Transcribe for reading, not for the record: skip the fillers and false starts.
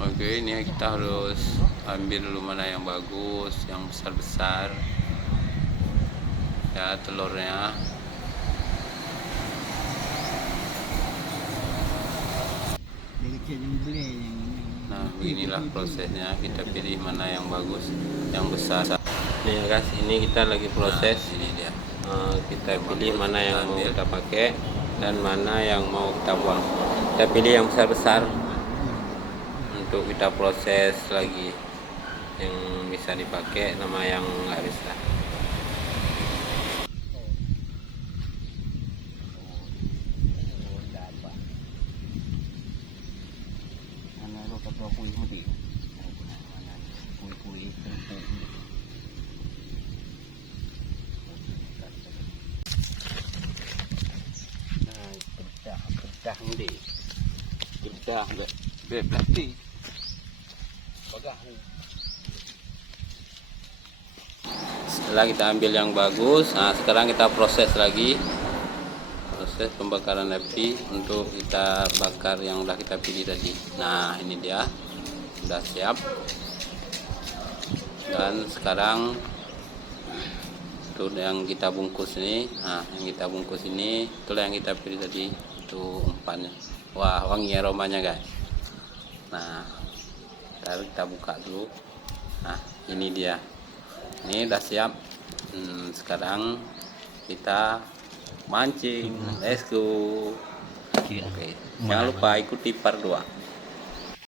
Oke, ini kita harus ambil dulu mana yang bagus, yang besar-besar ya telurnya. Nah, beginilah prosesnya, kita pilih mana yang bagus, yang besar. Nih ya guys, ini kita lagi proses. Nah, ini dia. Kita pilih mana yang mau kita pakai dan mana yang mau kita buang. Kita pilih yang besar-besar untuk kita proses lagi, yang bisa dipakai sama yang nggak bisa. Setelah kita ambil yang bagus, nah sekarang kita proses lagi, proses pembakaran api untuk kita bakar yang udah kita pilih tadi. Nah, ini dia sudah siap. Dan sekarang untuk yang kita bungkus ini, nah yang kita bungkus ini itulah yang kita pilih tadi, itu umpannya. Wah, wangi aromanya guys. Nah, kita buka dulu. Nah, ini dia, ini udah siap. Sekarang kita mancing. Let's go. Oke, jangan lupa ikuti part 2.